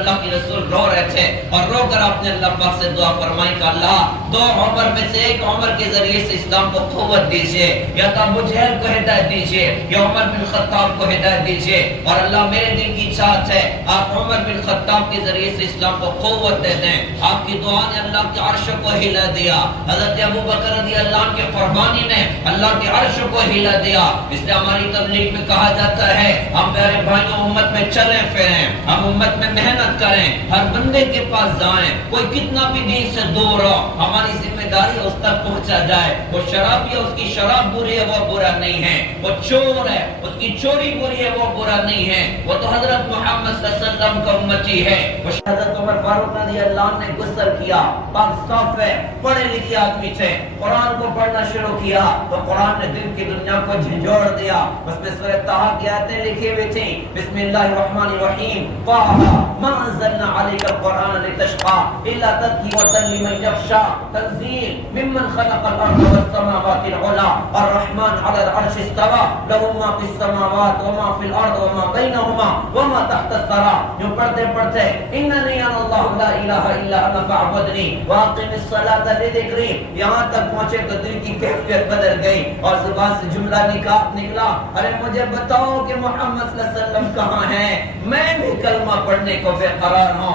اللہ کی رسول رو رہے تھے اور رو کر آپ نے اللہ پاک سے دعا فرمائی کہ اللہ دو عمر میں سے ایک عمر کے ذریعے سے اسلام کو قوت دیجئے، یا تو ابو جہل کو ہدایت دیجئے یا عمر بن خطاب کو ہدایت دیجئے، اور اللہ میرے دل کی چاہت ہے آپ عمر بن خطاب کے ذریعے سے اسلام کو قوت دے دیں۔ آپ کی دعا نے اللہ کے عرش کو ہلا دیا، حضرت ابو بکر رضی اللہ عنہ کی قربانی نے اللہ کے عرش کو ہلا دیا۔ اس لیے ہماری تبلیغ میں کہا جاتا ہے ہم پیارے بھائیوں امت میں چلیں پھریں، ہم امت میں محنت کریں، ہر بندے کے پاس جائیں، کوئی کتنا بھی دین سے دور ہو ہماری ذمہ داری اس تک پہنچا جائے۔ وہ شرابی ہے، اس کی شراب بری ہے، وہ برا نہیں ہے۔ وہ چور ہے، اس کی چوری بری ہے، وہ برا نہیں ہے۔ وہ تو حضرت محمد صلی اللہ علیہ وسلم کا امتی ہے۔ وہ حضرت عمر فاروق رضی اللہ عنہ نے غسل کیا، پاک صاف ہے، پڑھے لکھے آدمی تھے، قرآن کو پڑھنا شروع کیا تو قرآن نے دل کی دنیا کو جھنجھوڑ دیا۔ اس میں سورہ طٰہٰ کی آیتیں لکھی ہوئی تھیں، بسم اللہ الرحمن الرحیم، طٰہٰ ما انزلنا عليك القرآن لتشقى إلا تذكرة لمن يخشى تنزيل ممن خلق الأرض والسماوات العلى الرحمن على العرش استوى له ما في السماوات وما في الأرض وما بينهما وما تحت الثرى۔ جو پڑھتے پڑھتے إنني أنا الله لا إله إلا أنا فاعبدني وأقم الصلاة لذكري، یہاں تک پہنچے تو دل کی کیفیت بدل گئی اور زبان سے جملہ نکلا، ارے مجھے بتاؤ کہ محمد صلی اللہ علیہ وسلم کہاں ہیں، میں بھی کلمہ پڑھنے کو بے قرار ہوں۔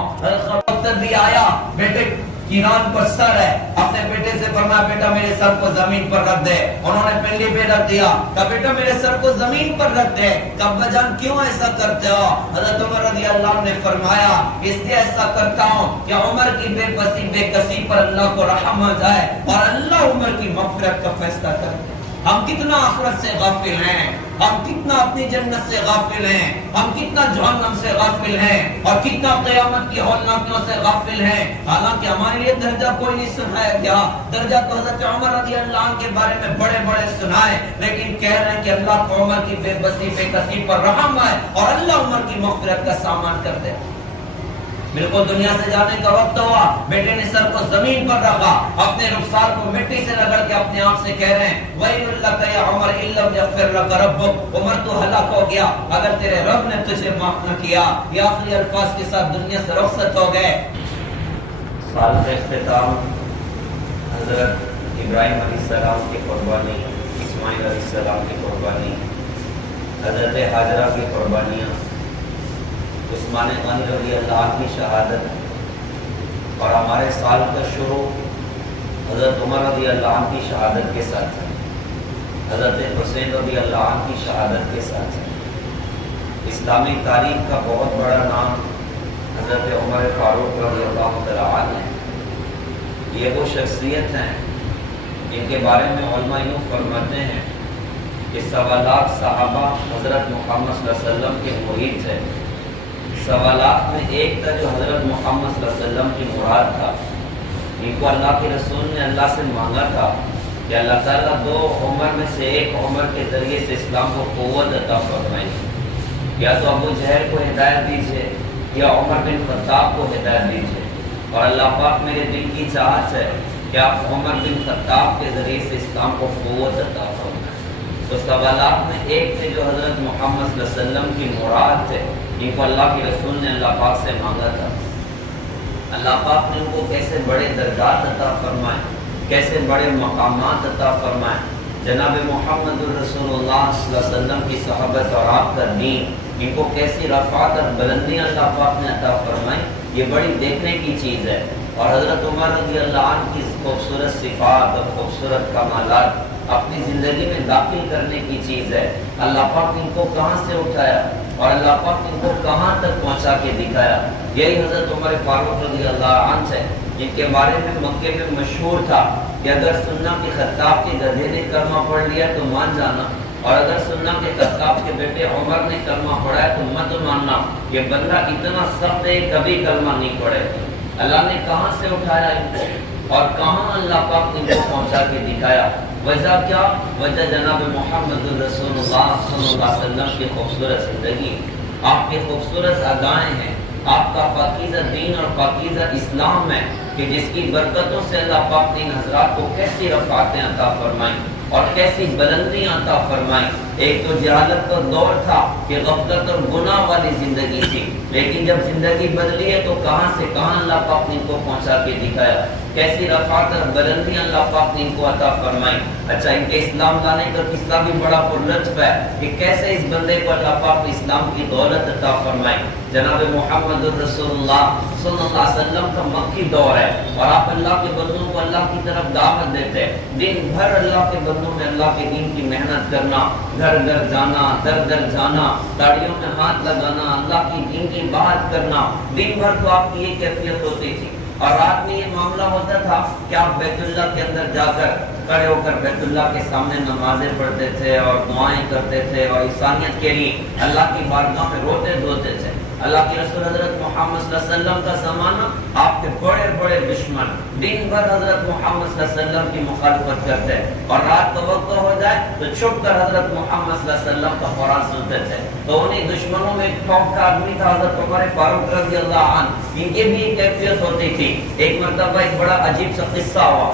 وقت بھی آیا، بیٹے ایران پر سر ہے، اپنے بیٹے سے فرمایا بیٹا میرے سر کو زمین پر رکھ دے، انہوں نے پنڈلی پہ رکھ دیا، کہا بیٹا میرے سر کو زمین پر رکھ دے، کہا ابا جان کیوں ایسا کرتے ہو؟ حضرت عمر رضی اللہ عنہ نے فرمایا اس لیے ایسا کرتا ہوں کہ عمر کی بے بسی بے کسی پر اللہ کو رحم آ جائے اور اللہ عمر کی مغفرت کا فیصلہ کرے۔ ہم کتنا آخرت سے غافل ہیں، ہم کتنا اپنی جنت سے غافل ہیں، ہم کتنا جہنم سے غافل ہیں اور کتنا قیامت کی ہولناکیوں سے غافل ہیں۔ حالانکہ ہمارے لیے درجہ کوئی نہیں سنایا گیا، درجہ تو حضرت عمر رضی اللہ عنہ کے بارے میں بڑے بڑے سنائے، لیکن کہہ رہے ہیں کہ اللہ کو عمر کی بے بسی بے کسی پر رحم آئے اور اللہ عمر کی مغفرت کا سامان کر دے۔ بالکل دنیا سے جانے کا وقت ہوا، بیٹے نے سر کو زمین پر رکھا، اپنے رخسار کو مٹی سے رگڑ کے اپنے آپ سے کہہ رہے ہیں وَيْلٌ لَكَ يَا عُمَرْ إِن لَّمْ يَغْفِرْ لَكَ رَبُّكَ، عمر تو ہلاک ہو گیا اگر تیرے رب نے تجھے معاف نہ کیا۔ یہ آخری الفاظ کے ساتھ دنیا سے رخصت ہو گئے۔ سال کا اختتام حضرت ابراہیم علیہ السلام کی قربانی، اسماعیل علیہ السلام کی قربانی، حضرت ہاجرہ کی قربانیاں، عثمان غنی رضی اللہ عنہ کی شہادت اور ہمارے سال کا شروع حضرت عمر رضی اللہ عنہ کی شہادت کے ساتھ ہے، حضرت حسین رضی اللہ عنہ کی شہادت کے ساتھ ہے۔ اسلامی تاریخ کا بہت بڑا نام حضرت عمر فاروق رضی اللہ عنہ ہے۔ یہ وہ شخصیت ہیں جن کے بارے میں علماء یوں فرماتے ہیں کہ 1.25 لاکھ صحابہ حضرت محمد صلی اللہ علیہ وسلم کے محیط تھے، 1.25 لاکھ میں ایک تھا جو حضرت محمد صلی اللہ علیہ وسلم کی مراد تھا، ان کو اللہ کے رسول نے اللہ سے مانگا تھا کہ اللہ تعالیٰ 2 عمر میں سے ایک عمر کے ذریعے سے اسلام کو قوت عطا فرمائے، یا تو ابو جہل کو ہدایت دیجیے یا عمر بن خطاب کو ہدایت دیجیے، اور اللہ پاک میرے دل کی چاہت ہے کہ آپ عمر بن خطاب کے ذریعے سے اسلام کو قوت عطا فرمائیں۔ تو 1.25 لاکھ میں ایک تھے جو حضرت محمد صلی اللہ علیہ وسلم کی مراد تھے، ان کو اللہ کے رسول نے اللہ پاک سے مانگا تھا۔ اللہ پاک نے ان کو کیسے بڑے درجات عطا فرمائے، کیسے بڑے مقامات عطا فرمائے۔ جناب محمد الرسول اللہ صلی اللہ علیہ وسلم کی صحابت اور آپ کا دین، ان کو کیسی رفعت اور بلندیاں اللہ پاک نے عطا فرمائی، یہ بڑی دیکھنے کی چیز ہے۔ اور حضرت عمر رضی اللہ عنہ کی خوبصورت صفات اور خوبصورت کمالات اپنی زندگی میں داخل کرنے کی چیز ہے۔ اللہ پاک نے ان کو کہاں سے اٹھایا اور اللہ پاک نے ان کو کہاں تک پہنچا کے دکھایا۔ یہی حضرت عمر فاروق رضی اللہ عنہ ہے جن کے بارے میں مکے میں مشہور تھا کہ اگر سننا کے خطاب کے گدھے نے کلمہ پڑھ لیا تو مان جانا، اور اگر سننا کے خطاب کے بیٹے عمر نے کلمہ پڑھا ہے تو مت ماننا، یہ بندہ اتنا سخت ہے کبھی کلمہ نہیں پڑھے۔ اللہ نے کہاں سے اٹھایا ان کو اور کہاں اللہ پاک نے ان کو پہنچا کے دکھایا۔ وجہ کیا؟ وجہ جناب محمد الرسول اللہ صلی اللہ علیہ وسلم کی خوبصورت زندگی، آپ کی خوبصورت ادائیں ہیں، آپ کا پاکیزہ دین اور پاکیزہ اسلام ہے کہ جس کی برکتوں سے اللہ پاک نے ان حضرات کو کیسی رفعتیں عطا فرمائیں اور کیسی بلندیاں عطا فرمائیں۔ ایک تو جہالت کا دور تھا کہ غفلت اور گناہ والی زندگی تھی، لیکن جب زندگی بدلی ہے تو کہاں سے کہاں اللہ پاک نے ان کو پہنچا کے دکھایا، کیسی رفعت اور بلندی اللہ پاک نے ان کو عطا فرمائی۔ اچھا، ان کے اسلام لانے کا قصہ بھی بڑا پرلطف ہے کہ کیسے اس بندے کو اللہ پاک نے اسلام کی دولت عطا فرمائی۔ جناب محمد الرسول اللہ صلی اللہ علیہ وسلم کا مکی دور ہے اور آپ اللہ کے بندوں کو اللہ کی طرف دعوت دیتے، دن بھر اللہ کے بندوں میں اللہ کے دین کی محنت کرنا، گھر گھر جانا، در در جانا، تاڑیوں میں ہاتھ لگانا، اللہ کی دین کی بات کرنا، دن بھر تو آپ کی یہ کیفیت ہوتی تھی۔ اور رات میں یہ معاملہ ہوتا تھا کہ آپ بیت اللہ کے اندر جا کر کھڑے ہو کر بیت اللہ کے سامنے نمازیں پڑھتے تھے اور دعائیں کرتے تھے اور انسانیت کے لیے اللہ کی بارگاہ میں روتے دھوتے تھے۔ اللہ کے رسول حضرت محمد صلی اللہ علیہ وسلم کا زمانہ، آپ کے بڑے بڑے دشمن دن بھر حضرت محمد صلی اللہ علیہ وسلم کی مخالفت کرتے اور رات کا وقت ہو جائے تو چھپ کر حضرت محمد صلی اللہ علیہ وسلم کا قرآن سنتے تھے۔ تو انہیں دشمنوں میں ایک ٹاپ کا آدمی تھا حضرت عمر فاروق رضی اللہ عنہ، ان کی بھی ایک کیفیت ہوتی تھی۔ ایک مرتبہ ایک بڑا عجیب سا قصہ ہوا۔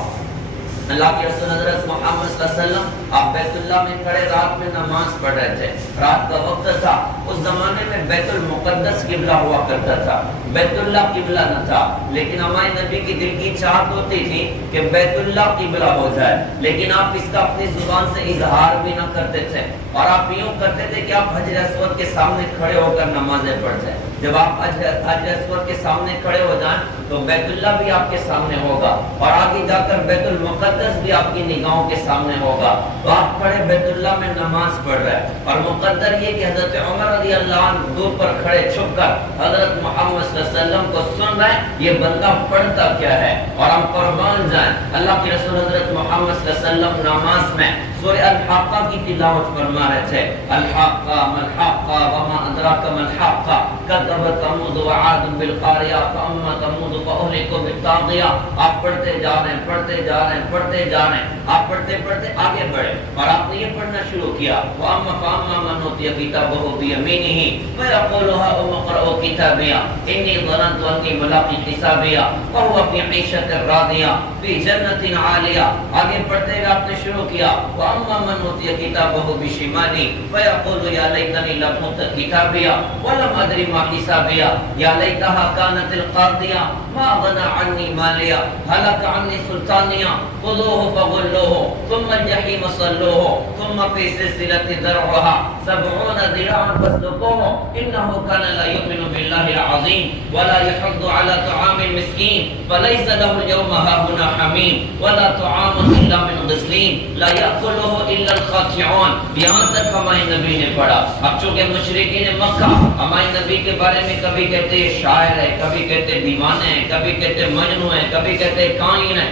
اللہ کے رسول حضرت محمد صلی اللہ علیہ وسلم آپ بیت اللہ میں کھڑے رات میں نماز پڑھ رہے تھے، رات کا وقت تھا۔ اس زمانے میں بیت المقدس قبلہ ہوا کرتا تھا، بیت اللہ قبلہ نہ تھا، لیکن ہمارے نبی کی دل کی چاہت ہوتی تھی کہ بیت اللہ قبلہ ہو جائے، لیکن آپ اس کا اپنی زبان سے اظہار بھی نہ کرتے تھے اور آپ یوں کرتے تھے کہ آپ حجر اسود کے سامنے کھڑے ہو کر نمازیں پڑھتے ہیں۔ جب آپ حجر اسود کے سامنے کھڑے ہو جائیں تو بیت اللہ بھی آپ کے سامنے ہوگا اور آگے جا کر بیت المقدس بھی آپ کی نگاہوں کے سامنے ہوگا۔ تو آپ کھڑے بیت اللہ میں نماز پڑھ رہے ہیں اور مقدر یہ کہ حضرت عمر رضی اللہ عنہ دور پر کھڑے چھپ کر حضرت محمد صلی اللہ علیہ وسلم کو سن رہے ہیں، یہ بندہ پڑھتا کیا ہے، اور ہم قربان جائیں اللہ کے رسول حضرت محمد صلی اللہ علیہ وسلم نماز میں سورہ الحاقہ کی تلاوت فرما رہے تھے۔ الحاقہ ملحاقہ وما ادراک ملحاقہ کذبت ثمود وعاد بالقاریہ فاما ثمود فاہلکوا بالطاغیہ۔ آپ پڑھتے جا رہے ہیں، پڑھتے جا رہے ہیں، پڑھتے جا رہے ہیں، آپ پڑھتے پڑھتے آگے بڑھے اور آپ نے یہ پڑھنا شروع کیا، فاما من اوتی کتابہ بیمینہ فیقول ہاؤم اقرؤوا کتابیہ انی ظننت انی ملاق حسابیہ وہو فی عیشۃ راضیہ فی جنۃ عالیہ۔ آگے پڑھتے ہوئے آپ نے شروع کیا، واما من اوتی کتابہ بشمالہ فیقول یا لیتنی لم اوت کتابیہ ولم ادری ما حسابیہ یا لیتہا کانت القاضیہ ما غنی عنی مالیہ ہلک عنی سلطانیہ خذوہ فغلوہ ثم الجحیم صلوہ ثم فی سلسلۃ ذرعها 70 ذراعا فاسلکوہ انہ کان لا یؤمن باللہ العظیم ولا یحض علی طعام المسکین فلیس لہ اليوم ہاہنا حمیم ولا طعام الا من غسلین لا یأکلہ الا الخاطئون۔ یہاں تک ہمارے نبی نے پڑھا۔ اب چونکہ مشرکین مکہ ہمارے نبی کے بارے میں کبھی کہتے ہیں شاعر ہے، کبھی کہتے ہیں دیوانے ہیں، کبھی کہتے ہیں مجنون ہے، کبھی کہتے ہیں کائن ہے،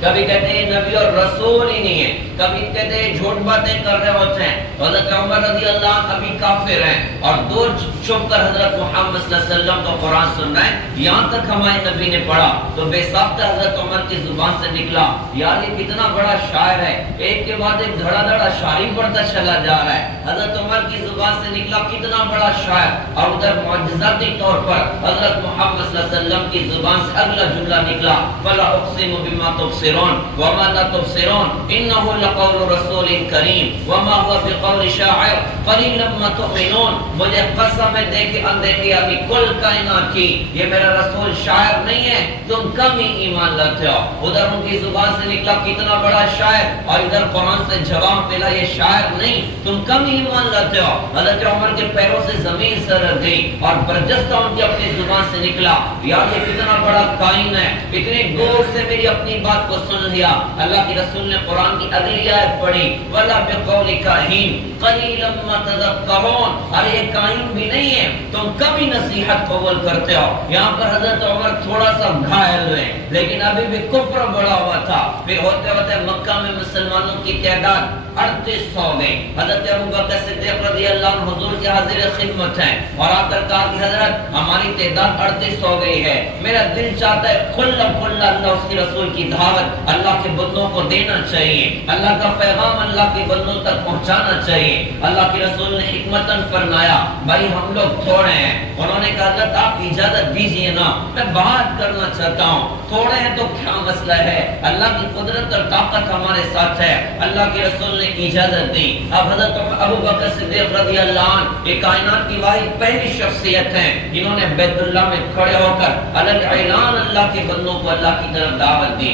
کبھی کہتے ہیں نبی اور رسول ہی نہیں ہے، کبھی کہتے ہیں جھوٹ باتیں کر رہے ہوتے ہیں۔ حضرت عمر رضی اللہ عنہ ابھی کافر ہیں اور دور چھپ کر حضرت محمد صلی اللہ علیہ وسلم کا قرآن سن رہے ہیں۔ یہاں تک ہمارے نبی نے پڑھا تو بے ساختہ حضرت عمر کی زبان سے نکلا، یار یہ کتنا بڑا شاعر ہے، ایک کے بعد ایک دھڑا دھڑا شاعری پڑھتا چلا جا رہا ہے۔ حضرت عمر کی زبان سے نکلا کتنا بڑا شاعر، اور ادھر معجزاتی طور پر حضرت محمد صلی اللہ علیہ وسلم کی زبان سے اگلا جملہ نکلا، فلا اقسم بما تبصرون وما لا تبصرون انه لقول رسول کریم وما هو بقول شاعر قلیلا ما تؤمنون۔ مجھے قسم ہے دیکھ اندیکھی ابھی کل کائنات کی، یہ میرا رسول شاعر نہیں ہے، تم کم ہی ایمان لاتے ہو۔ ادھر ان کی زبان سے نکلا کتنا بڑا شاعر، اور ادھر قرآن سے جواب ملا یہ شاعر نہیں، تم کم ہی ایمان لاتے ہو۔ حضرت عمر کے پیروں سے زمین سرک گئی اور برجستہ ان کی اپنی زبان سے نکلا، یار یہ کتنا بڑا کائن ہے، اتنے غور سے میری اپنی بات کو سن لیا۔ اللہ کے رسول نے قرآن کی اگلی آیت پڑھی، وَلَا بِقَوْلِ كَاهِينٍ قَلِيلًا مَا تَذَكَّرُونَ۔ ارے یہ کائن بھی نہیں ہے، تم کبھی نصیحت قبول کرتے ہو۔ یہاں پر حضرت عمر تھوڑا سا گھائل ہوئے، لیکن ابھی بھی کفر بڑا ہوا تھا۔ پھر ہوتے ہوتے مکہ میں مسلمانوں کی تعداد 38 ہو گئی۔ حضرت ابوبکر صدیق رضی اللہ عنہ حضور کے حاضر خدمت ہیں اور آ کر کہا کہ حضرت ہماری تعداد 38 ہو گئی ہے، میرا دل چاہتا ہے کھلا کھلا اللہ اس کے رسول کی دعوت دعوت اللہ کے بندوں کو دینا چاہیے، اللہ کا پیغام اللہ کے بندوں تک پہنچانا چاہیے۔ اللہ کے رسول نے حکمتاً فرمایا بھائی ہم لوگ تھوڑے ہیں، انہوں نے کہا حضرت آپ اجازت دیجئے نا میں بات کرنا چاہتا ہوں، تھوڑے ہیں تو کیا مسئلہ ہے، اللہ کی قدرت اور طاقت ہمارے ساتھ ہے۔ اللہ کے رسول نے اجازت دی۔ اب حضرت ابو بکر صدیق رضی اللہ عنہ یہ کائنات کی واحد پہلی شخصیت ہیں جنہوں نے بیت اللہ میں کھڑے ہو کر الگ اعلان اللہ کے بندوں کو اللہ کی طرف دعوت دی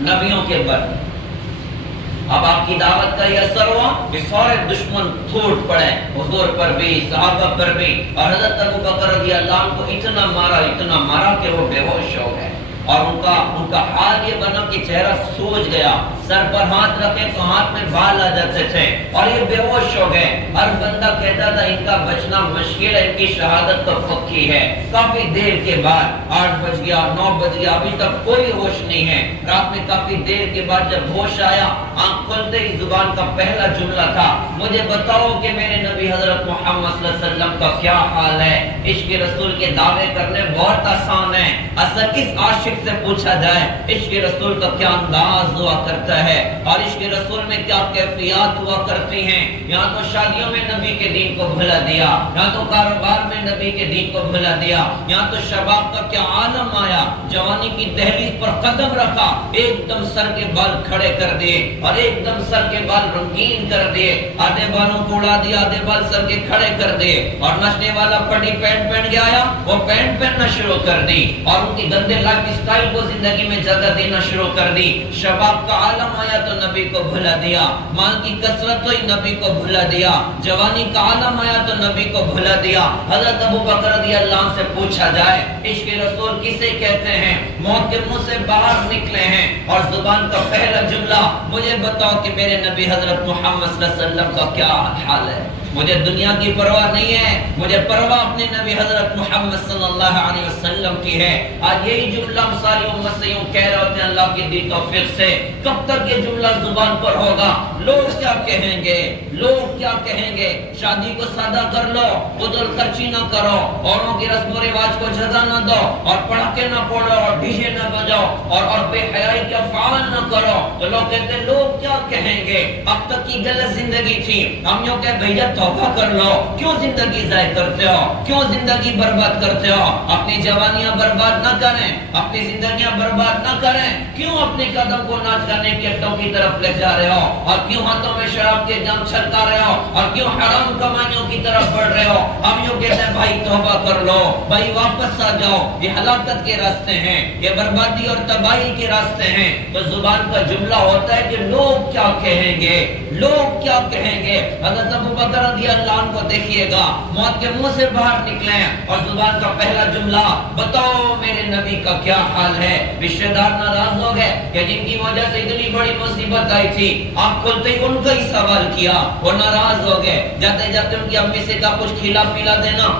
نبیوں کے بعد۔ اب آپ کی دعوت کا یہ اثر ہوا کہ سارے دشمن ٹوٹ پڑے، حضور پر بھی صحابہ پر بھی، اور حضرت ابو بکر رضی اللہ عنہ کو اتنا مارا کہ وہ بے ہوش ہو گئے، اور ان کا حال یہ بنا کہ چہرہ سوج گیا، سر پر ہاتھ رکھے تو ہاتھ میں بال آ جاتے تھے اور یہ بے ہوش ہو گئے۔ ہر بندہ کہتا تھا ان کا بچنا مشکل ہے، ان کی شہادت تو پکی ہے۔ کافی دیر کے بعد 8 بج گیا 9 بج گیا ابھی تک کوئی ہوش نہیں ہے۔ رات میں کافی دیر کے بعد جب ہوش آیا، آنکھ کھلتے ہی زبان کا پہلا جملہ تھا مجھے بتاؤ کہ میرے نبی حضرت محمد صلی اللہ علیہ وسلم کا کیا حال ہے۔ عشق رسول کے دعوے کرنے بہت آسان ہے، اصل کس عاشق سے پوچھا جائے عشق رسول کا کیا انداز ہوا کرتا ہے اور عشق رسول میں کیا کیفیات ہوا کرتی ہیں۔ یہاں تو شادیوں میں نبی کے دین کو بھلا دیا، یہاں تو کاروبار میں نبی کے دین کو بھلا دیا، یہاں تو شباب کا کیا عالم آیا، جوانی کی دہلیز پر قدم رکھا، ایک دم سر کے بال کھڑے کر دیے اور ایک دم سر کے بال رنگین کر دیے، آدھے بالوں کو اڑا دیا، آدھے بال سر کے کھڑے کر دیے، اور نچنے والا پٹی پینٹ پہن کے آیا وہ پینٹ پہننا شروع کر دی اور ان کی گندے لائف اسٹائل کو زندگی میں جگہ دینا شروع کر دی۔ شباب کا عالم آیا تو نبی کو بھلا دیا، مال کی کثرت ہوئی نبی کو بھلا دیا، جوانی کا عالم آیا تو نبی کو بھلا دیا۔ حضرت ابو بکر رضی اللہ عنہ سے پوچھا جائے عشق رسول کسے کہتے ہیں، موت کے منہ سے باہر نکلے ہیں اور زبان کا پہلا جملہ مجھے بتاؤ کہ میرے نبی حضرت محمد صلی اللہ علیہ وسلم کا کیا حال ہے۔ مجھے دنیا کی پرواہ نہیں ہے، مجھے پرواہ اپنے نبی حضرت محمد صلی اللہ علیہ وسلم کی ہے۔ آج یہی جملہ ہم ساری امت سے یوں کہہ رہے ہوتے ہیں اللہ کی دی توفیق سے، کب تک یہ جملہ زبان پر ہوگا؟ لوگ کیا کہیں گے، لوگ کیا کہیں گے؟ شادی کو سادہ کر لو، فضول خرچی نہ کرو، اوروں کی رسم و رواج کو جگہ نہ دو، اور پڑھاکے نہ پھوڑو اور ڈیجے نہ بجاؤ اور بے حیائی کے افعال نہ کرو، تو لوگ کہتے ہیں لوگ کیا کہیں گے؟ اب تک کی غلط زندگی تھی، ہم یوں کہ بھیا توبہ کر لو، کیوں زندگی ضائع کرتے ہو، کیوں زندگی برباد کرتے ہو؟ اپنی جوانیاں برباد نہ کریں، اپنی زندگیاں برباد نہ کریں، کیوں اپنے قدم کو ناچ گانے کے اڈوں کی طرف لے جا رہے ہو، اور کیوں ہاتھوں میں شراب کے جام چھلکا رہے ہو، اور کیوں حرام کمائیوں کی طرف بڑھ رہے ہو؟ ہم یوں کہتے ہیں بھائی توبہ کر لو، بھائی واپس آ جاؤ، یہ ہلاکت کے راستے ہیں، یہ بربادی اور تباہی کے راستے ہیں۔ تو زبان کا جملہ ہوتا ہے کہ لوگ کیا کہیں گے، لوگ کیا کہیں گے۔ حضرت ابو بکر رضی اللہ عنہ کو دیکھیے گا، موت کے منہ سے باہر نکلے اور زبان کا پہلا جملہ بتاؤ میرے نبی کا کیا حال ہے۔ رشتہ دار ناراض ہو گئے کہ جن کی وجہ سے اتنی بڑی مصیبت آئی تھی، آپ کھلتے ہی ان کا ہی سوال کیا، وہ ناراض ہو گئے، جاتے جاتے ان کی امی سے کہا کچھ کھلا پلا دینا،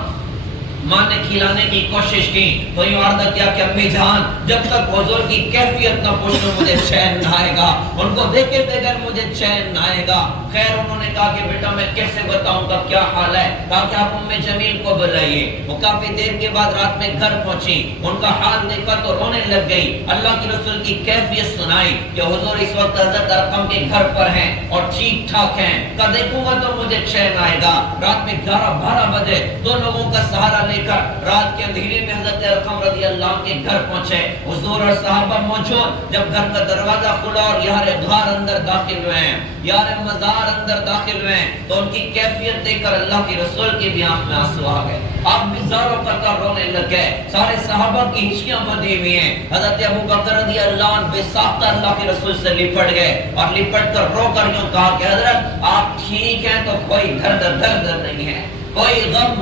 ماں نے کھلانے کی کوشش کی تو یہ عرض کیا کہ امی جان جب تک حضور کی کیفیت نہ پوچھو مجھے چین نہ آئے گا، ان کو دیکھے بغیر مجھے چین نہ آئے گا۔ خیر انہوں نے کہا کہ بیٹا میں کیسے بتاؤں گا کیا حال ہے، کہا کہ آپ ام جمیل کو بلائیے۔ وہ کافی دیر کے بعد رات میں گھر پہنچی، ان کا حال دیکھا تو رونے لگ گئی، اللہ کے رسول کی کیفیت سنائی کہ حضور اس وقت حضرت ارقم کے گھر پر ہیں اور ٹھیک ٹھاک ہیں، کہا دیکھوں گا تو مجھے چین آئے گا۔ رات میں 11-12 بجے دو لوگوں کا سہارا لے کر رات کے اندھیرے میں حضرت ارقم رضی اللہ عنہ کے گھر پہنچے، حضور اور صحابہ موجود۔ جب گھر کا دروازہ کھلا اور یار غار اندر داخل ہوئے ہیں، یار مزار اندر داخل ہوئے ہیں، تو ان کی کیفیت دیکھ کر اللہ کے رسول کی بھی آنکھ میں آنسو آ گئے، آپ بھی زاروں قطار رونے لگ گئے، سارے صحابہ کی ہچکیاں بندھی ہوئی ہیں۔ حضرت ابو بکر رضی اللہ عنہ بے ساختہ اللہ کے رسول سے لپٹ گئے اور لپٹ کر رو کر یوں کہا کہ حضرت آپ ٹھیک ہیں تو کوئی درد نہیں ہے، کوئی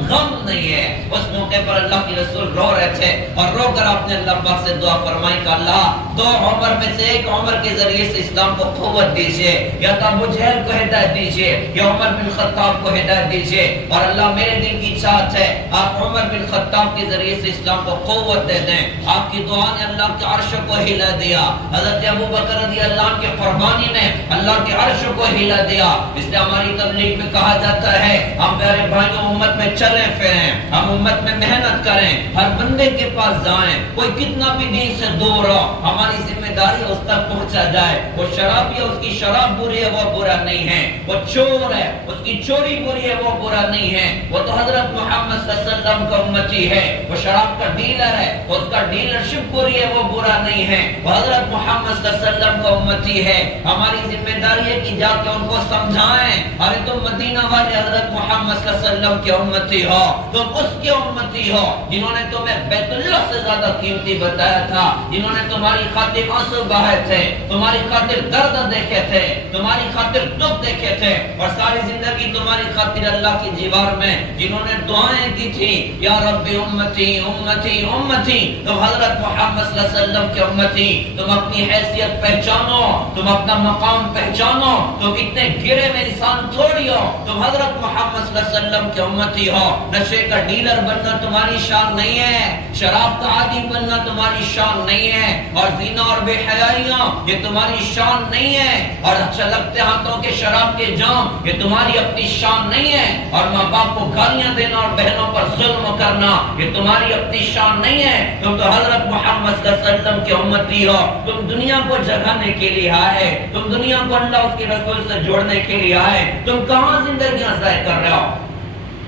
غم نہیں ہے۔ اس موقع پر اللہ کی رسول رو رہے تھے اور رو کر آپ نے اللہ پاک سے دعا فرمائی کہ اللہ 2 عمر میں سے ایک عمر کے ذریعے سے اسلام کو قوت دیجئے، یا تو ابو جہل کو ہدایت دیجئے یا عمر بن خطاب کو ہدایت دیجئے، اور اللہ میرے دل کی چاہت ہے آپ عمر بن خطاب کے ذریعے سے اسلام کو قوت دے دیں۔ آپ کی دعا نے اللہ کے عرش کو ہلا دیا، حضرت ابو بکر رضی اللہ عنہ کی قربانی نے اللہ کے عرش کو ہلا دیا۔ اس لیے ہماری تبلیغ میں کہا جاتا ہے ہم پیارے بھائیوں امت میں چلیں پھریں، ہم امت میں محنت کریں، ہر بندے کے پاس جائیں، کوئی کتنا بھی دین سے دور ہو، ہماری ذمہ داری اس تک پہنچا جائے۔ وہ شرابی ہے، اس کی شراب بری ہے، وہ برا نہیں ہے۔ وہ چور ہے، اس کی چوری بری ہے، وہ برا نہیں ہے۔ وہ تو حضرت محمد صلی اللہ علیہ وسلم کا امتی ہے۔ وہ شراب کا ڈیلر ہے، اس کا ڈیلرشپ بری ہے، وہ برا نہیں ہے۔ وہ حضرت محمد صلی اللہ علیہ وسلم کا امتی ہے۔ ہماری ذمہ داری ہے کہ جا کے ان کو سمجھائیں، ارے تم مدینہ والے حضرت محمد صلی اللہ علیہ وسلم کے امتی ہو، تم اس کے امتی ہو جنہوں نے تمہیں بیت اللہ سے زیادہ قیمتی بتایا تھا، جنہوں نے تمہاری خاطر آنسو بہائے تھے، تمہاری خاطر درد دیکھے تھے، تمہاری خاطر دکھ دیکھے تھے، اور ساری زندگی تمہاری خاطر اللہ کی دیوار میں جنہوں نے دعائیں کی تھی، یا رب امتی امتی امتی۔ تم حضرت محمد صلی اللہ علیہ وسلم کے امتی، تم اپنی حیثیت پہچانو، تم اپنا مقام پہچانو، تم اتنے گرے میں انسان تھوڑی ہو، تم حضرت محمد صلی اللہ علیہ وسلم کے امتی ہو۔ نشے کا ڈیلر بننا تمہاری شان نہیں ہے، شراب کا عادی بننا تمہاری شان نہیں ہے، اور زنا اور بے حیائیاں یہ تمہاری شان نہیں ہے، اور چلکتے ہاتھوں کے شراب کے جام یہ تمہاری اپنی شان نہیں ہے، اور ماں باپ کو گالیاں دینا اور بہنوں پر ظلم کرنا یہ تمہاری اپنی شان نہیں ہے۔ تم تو حضرت محمد صلی اللہ علیہ وسلم کے امتی ہو۔ تم دنیا کو جگانے کے لیے آئے، تم دنیا کو اللہ اس کے رسول سے جوڑنے کے لیے آئے۔ تم کہاں زندگیاں ضائع کر رہے ہو،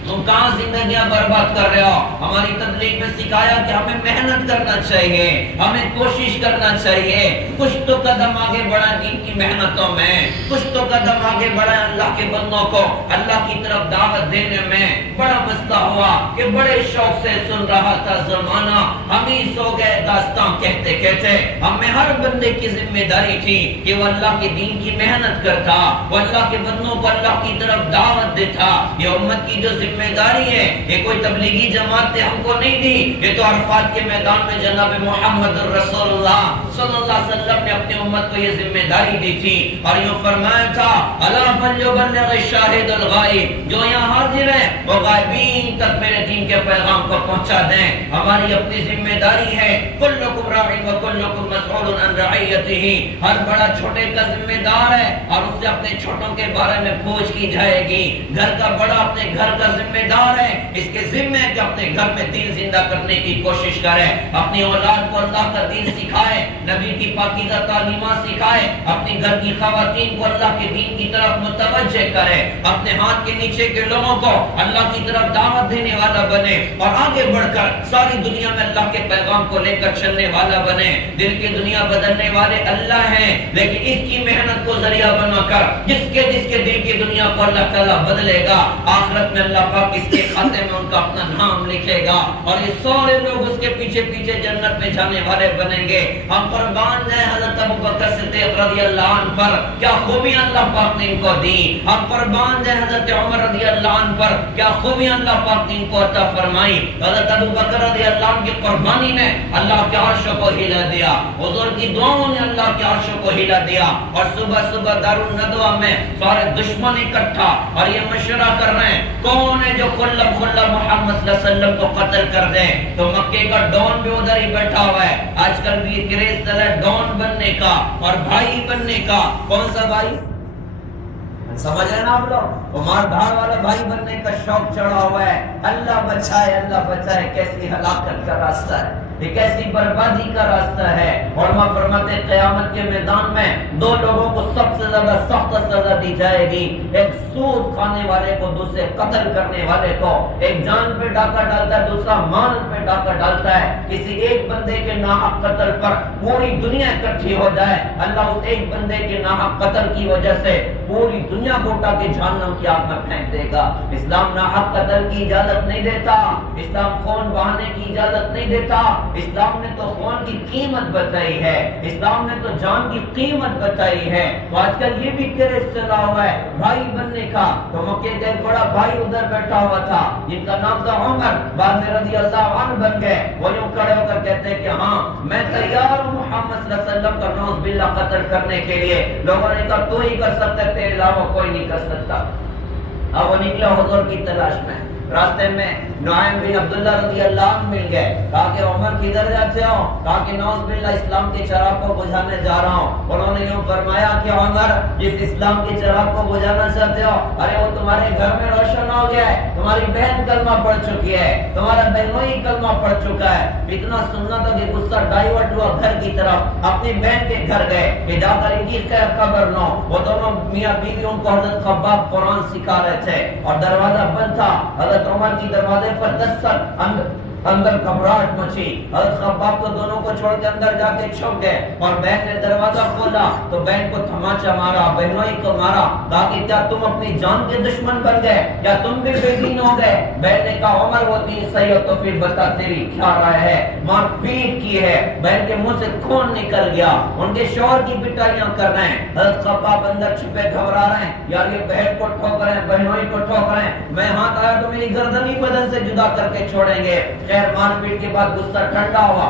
تم کہاں زندگیاں برباد کر رہے ہو؟ ہماری تبلیغ میں سکھایا کہ ہمیں محنت کرنا چاہیے، ہمیں کوشش کرنا چاہیے، کچھ تو قدم آگے بڑھا دین کی محنتوں میں، کچھ تو قدم آگے بڑھا اللہ کے بندوں کو اللہ کی طرف دعوت دینے میں۔ بڑا مسئلہ ہوا کہ بڑے شوق سے سن رہا تھا زمانہ، ہم ہی سو گئے داستان کہتے کہتے۔ ہم میں ہر بندے کی ذمہ داری تھی کہ وہ اللہ کے دین کی محنت کرتا، وہ اللہ کے بندوں کو اللہ کی طرف دعوت دیتا۔ یہ امت کی جو ذمہ داری ہے، یہ کوئی تبلیغی جماعت نے ہم کو نہیں دی، یہ تو عرفات کے میدان میں جناب محمد رسول اللہ صلی اللہ علیہ وسلم نے اپنی امت کو یہ ذمہ داری دی تھی، اور یہ فرمایا تھا الا فلیبلغ الشاہد الغائب، جو یہاں حاضر ہیں وہ غائبین تک میرے دین کے پیغام کو پہنچا دیں۔ ہماری اپنی ذمہ داری ہے، کلکم راع و کلکم مسئول عن رعیتہ، ہر بڑا چھوٹے کا ذمہ دار ہے اور اس سے اپنے چھوٹوں کے بارے میں پوچھ کی جائے گی۔ گھر کا بڑا اپنے گھر کا ذمہ دار ہے، اس کے ذمہ ہے کہ اپنے گھر میں دین زندہ کرنے کی کوشش کرے، اپنی اولاد کو اللہ کا دین سکھائے، نبی کی پاکیزہ تعلیمات سکھائے، اپنی گھر کی خواتین کو اللہ کے دین کی طرف متوجہ کرے، اپنے ہاتھ کے نیچے کے لوگوں کو اللہ کی طرف دعوت دینے والا بنے، اور آگے بڑھ کر ساری دنیا میں اللہ کے پیغام کو لے کر چلنے والا بنے۔ دل کی دنیا بدلنے والے اللہ ہیں، لیکن اس کی محنت کو ذریعہ بنا کر جس کے دل کی دنیا کو اللہ تعالیٰ بدلے گا، آخرت میں اللہ پاک اس کے خاتے میں ان کا اپنا نام لکھے گا، اور یہ سارے لوگ اس کے پیچھے پیچھے جنت میں جانے والے بنیں گے۔ ہم قربان جائیں حضرت ابوبکر صدیق رضی اللہ عنہ پر، کیا خوبیاں اللہ پاک نے ان کو دی۔ ہم قربان جائیں حضرت عمر رضی اللہ عنہ پر، کیا خوبیاں اللہ پاک نے ان کو عطا فرمائی۔ حضرت ابوبکر رضی اللہ عنہ کی قربانی نے اللہ کے عرش کو ہلا دیا، حضور کی دعاؤں نے اللہ کے عرش کو ہلا دیا، اور صبح صبح دارالندوہ میں سارے دشمن اکٹھا اور یہ مشورہ کر رہے ہیں کون ہے جو خلب محمد صلی اللہ علیہ وسلم کو قتل کر دے۔ تو مکے کا ڈون بھی ادھر ہی بیٹھا ہوا ہے۔ آج کل بھی کریز چلا ہے ڈون بننے کا اور بھائی بننے کا۔ کون سا بھائی؟ سمجھ رہے نا آپ لوگ؟ وہ مار دھاڑ والا بھائی بننے کا شوق چڑھا ہوا ہے۔ اللہ بچائے، اللہ بچائے، کیسی ہلاکت کا راستہ ہے یہ، کیسی بربادی کا راستہ ہے۔ علماء فرماتے ہیں قیامت کے میدان میں دو لوگوں کو سب سے زیادہ سخت سزا دی جائے گی، ایک سود کھانے والے کو، دوسرے قتل کرنے والے کو۔ ایک جان پہ ڈاکہ ڈالتا ہے، دوسرا مال پہ ڈاکہ ڈالتا ہے۔ کسی ایک بندے کے ناحق قتل پر پوری دنیا اکٹھی ہو جائے، اللہ اس ایک بندے کے ناحق قتل کی وجہ سے پوری دنیا کو اٹھا کے جہنم کی آگ میں پھینک دے گا۔ اسلام ناحق قتل کی اجازت نہیں دیتا، اسلام خون بہانے کی اجازت نہیں دیتا۔ اسلام نے تو خون کی قیمت بتائی ہے، اسلام نے تو جان کی قیمت بتائی ہے۔ تو آج کل یہ بھی کریز چلا ہوا ہے بھائی بننے کا۔ تو مکے کا ایک بڑا بھائی ادھر بیٹھا ہوا تھا جن کا نام تھا عمر، بعد میں رضی اللہ عنہ بن گئے۔ وہ یوں کھڑے ہو کر کہتے ہیں کہ ہاں میں تیار ہوں محمد صلی اللہ علیہ وسلم کا نعوذ باللہ قتل کرنے کے لیے۔ لوگوں نے کہا تو ہی کر سکتا ہے، تیرے علاوہ کوئی نہیں کر سکتا۔ اب وہ نکلا حضور کی تلاش میں، راستے میں نعیم بن عبداللہ رضی اللہ عنہ مل گئے. کہا کہ عمر کدھر جاتے ہو؟ کہا کہ نعوذ باللہ اسلام کے چراغ کو بجھانے جا رہا ہوں. انہوں نے یوں فرمایا کہ عمر جس اسلام کے چراغ کو بجھانا چاہتے ہو، ارے وہ تمہارے گھر میں روشن ہو گیا ہے. تمہاری بہن کلمہ پڑھ چکی ہے، تمہارا بہنوئی کلمہ پڑھ چکا ہے. اتنا سننا تھا کہ غصہ ڈائیورٹ ہوا گھر کی طرف. اپنی بہن کے گھر گئے کہ جا کر ان کی خیر خبر نو. وہ دونوں میاں بیوی ان کو حضرت خباب قرآن سکھا رہے تھے اور دروازہ بند تھا. حضرت عمر کی دروازے پر دستک اندر گھبراہٹ مچی. حضرت خباب تو دونوں کو چھوڑ کے اندر جا کے چھپ گئے اور بہن نے دروازہ کھولا تو بہن کو تھماچا مارا، بہنوئی کو مارا. کہا کہ کیا تم اپنی جان کے دشمن بن گئے یا تم بھی بے دین ہو گئے؟ بہن نے کہا عمر وہ دین صحیح ہو تو پھر بتا تیری کیا رائے ہے. مار پیٹ کی ہے، بہن کے منہ سے خون نکل گیا، ان کے شوہر کی پٹائیاں کر رہے ہیں. حضرت خباب اندر چھپے گھبرا رہے ہیں، یار یہ بہن کو ٹھوک رہے ہیں، بہنوئی کو ٹھوک رہے ہیں، میں ہاتھ آیا تو میری گردن ہی بدن سے جدا کر کے چھوڑیں گے. خیر مار پیٹ کے بعد غصہ ٹھنڈا ہوا.